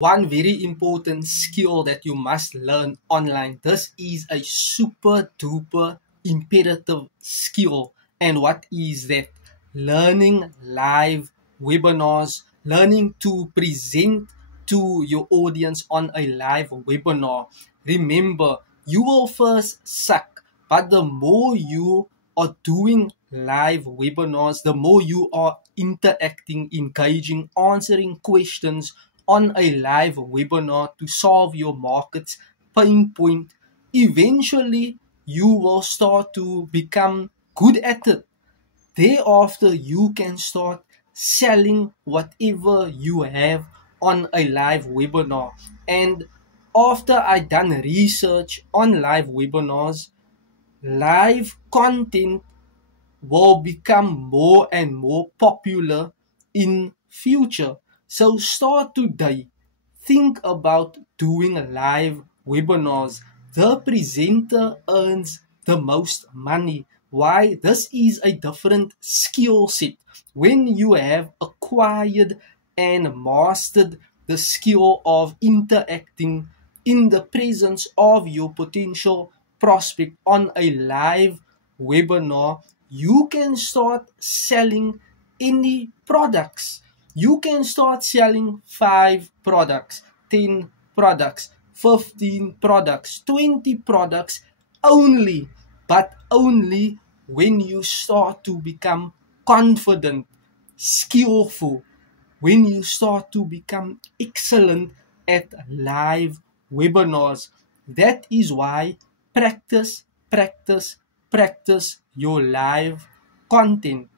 One very important skill that you must learn online. This is a super duper imperative skill. And what is that? Learning live webinars, learning to present to your audience on a live webinar. Remember, you will first suck, but the more you are doing live webinars, the more you are interacting, engaging, answering questions on a live webinar to solve your market's pain point, eventually you will start to become good at it. Thereafter, you can start selling whatever you have on a live webinar. And after I done research on live webinars, live content will become more and more popular in future. So start today. Think about doing live webinars. The presenter earns the most money. Why? This is a different skill set. When you have acquired and mastered the skill of interacting in the presence of your potential prospect on a live webinar, you can start selling any products. You can start selling 5 products, 10 products, 15 products, 20 products only, but only when you start to become confident, skillful, when you start to become excellent at live webinars. That is why practice, practice, practice your live content.